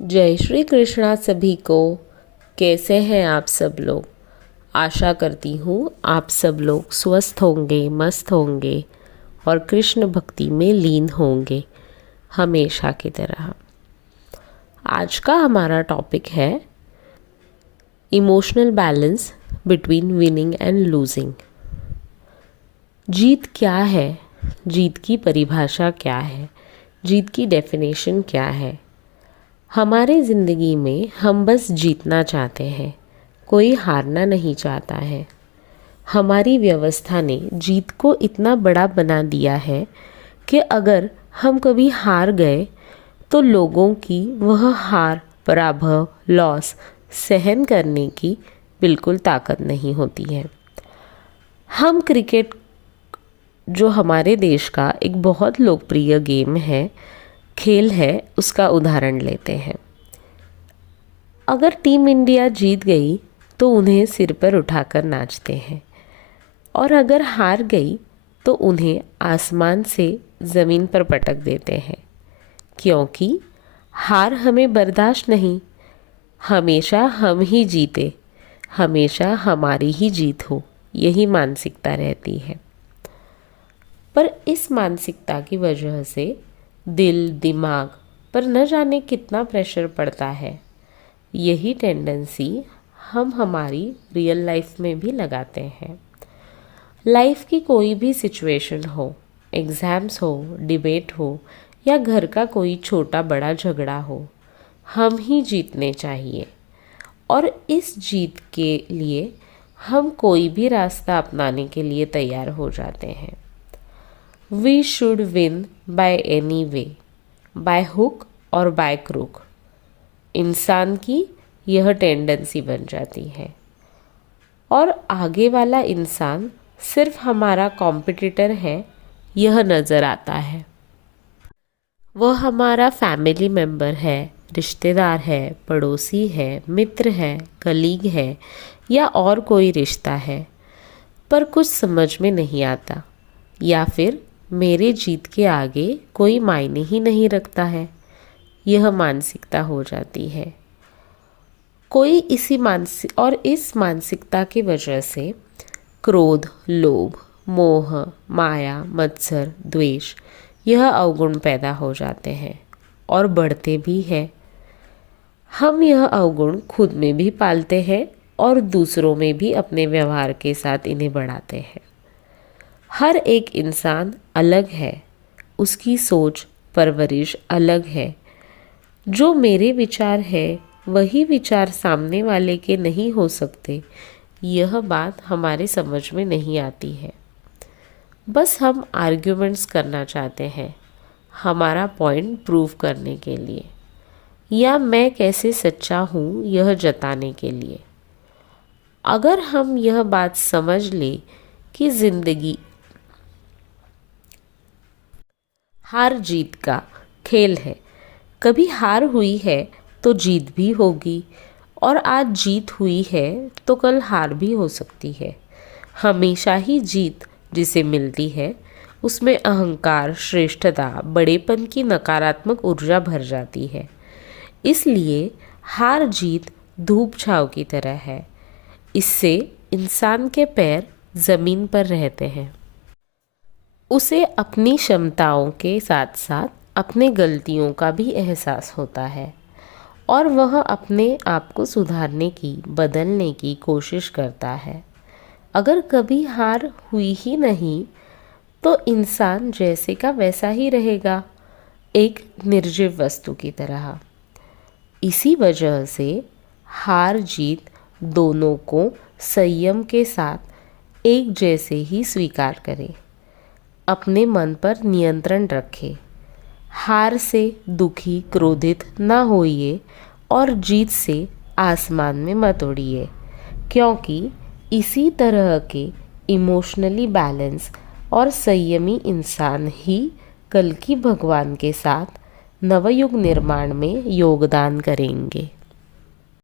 जय श्री कृष्णा सभी को। कैसे हैं आप सब लोग। आशा करती हूँ आप सब लोग स्वस्थ होंगे, मस्त होंगे और कृष्ण भक्ति में लीन होंगे हमेशा की तरह। आज का हमारा टॉपिक है emotional balance between winning and losing. जीत क्या है, जीत की परिभाषा क्या है, जीत की डेफिनेशन क्या है। हमारे ज़िंदगी में हम बस जीतना चाहते हैं, कोई हारना नहीं चाहता है। हमारी व्यवस्था ने जीत को इतना बड़ा बना दिया है कि अगर हम कभी हार गए तो लोगों की वह हार, पराभव, लॉस सहन करने की बिल्कुल ताकत नहीं होती है। हम क्रिकेट, जो हमारे देश का एक बहुत लोकप्रिय गेम है, खेल है, उसका उदाहरण लेते हैं। अगर टीम इंडिया जीत गई तो उन्हें सिर पर उठाकर नाचते हैं, और अगर हार गई तो उन्हें आसमान से ज़मीन पर पटक देते हैं, क्योंकि हार हमें बर्दाश्त नहीं। हमेशा हम ही जीते, हमेशा हमारी ही जीत हो, यही मानसिकता रहती है। पर इस मानसिकता की वजह से दिल दिमाग पर न जाने कितना प्रेशर पड़ता है। यही टेंडेंसी हम हमारी रियल लाइफ में भी लगाते हैं। लाइफ की कोई भी सिचुएशन हो, एग्ज़ाम्स हो, डिबेट हो या घर का कोई छोटा बड़ा झगड़ा हो, हम ही जीतने चाहिए। और इस जीत के लिए हम कोई भी रास्ता अपनाने के लिए तैयार हो जाते हैं। We should win by any way, by hook और बाय क्रूक। इंसान की यह टेंडेंसी बन जाती है, और आगे वाला इंसान सिर्फ हमारा कॉम्पिटिटर है यह नज़र आता है। वह हमारा फैमिली मेम्बर है, रिश्तेदार है, पड़ोसी है, मित्र है, कलीग है या और कोई रिश्ता है, पर कुछ समझ में नहीं आता, या फिर मेरे जीत के आगे कोई मायने ही नहीं रखता है। यह मानसिकता हो जाती है। कोई इस मानसिकता की वजह से क्रोध, लोभ, मोह, माया, मत्सर, द्वेष, यह अवगुण पैदा हो जाते हैं और बढ़ते भी हैं। हम यह अवगुण खुद में भी पालते हैं और दूसरों में भी अपने व्यवहार के साथ इन्हें बढ़ाते हैं। हर एक इंसान अलग है, उसकी सोच, परवरिश अलग है। जो मेरे विचार है वही विचार सामने वाले के नहीं हो सकते, यह बात हमारे समझ में नहीं आती है। बस हम आर्ग्यूमेंट्स करना चाहते हैं, हमारा पॉइंट प्रूव करने के लिए, या मैं कैसे सच्चा हूँ यह जताने के लिए। अगर हम यह बात समझ ले कि ज़िंदगी हार जीत का खेल है, कभी हार हुई है तो जीत भी होगी, और आज जीत हुई है तो कल हार भी हो सकती है। हमेशा ही जीत जिसे मिलती है उसमें अहंकार, श्रेष्ठता, बड़ेपन की नकारात्मक ऊर्जा भर जाती है। इसलिए हार जीत धूप छांव की तरह है, इससे इंसान के पैर ज़मीन पर रहते हैं। उसे अपनी क्षमताओं के साथ साथ अपने गलतियों का भी एहसास होता है, और वह अपने आप को सुधारने की, बदलने की कोशिश करता है। अगर कभी हार हुई ही नहीं तो इंसान जैसे का वैसा ही रहेगा, एक निर्जीव वस्तु की तरह। इसी वजह से हार जीत दोनों को संयम के साथ एक जैसे ही स्वीकार करें। अपने मन पर नियंत्रण रखें। हार से दुखी, क्रोधित न होइए और जीत से आसमान में मत उड़िए, क्योंकि इसी तरह के इमोशनली बैलेंस और संयमी इंसान ही कल की भगवान के साथ नवयुग निर्माण में योगदान करेंगे।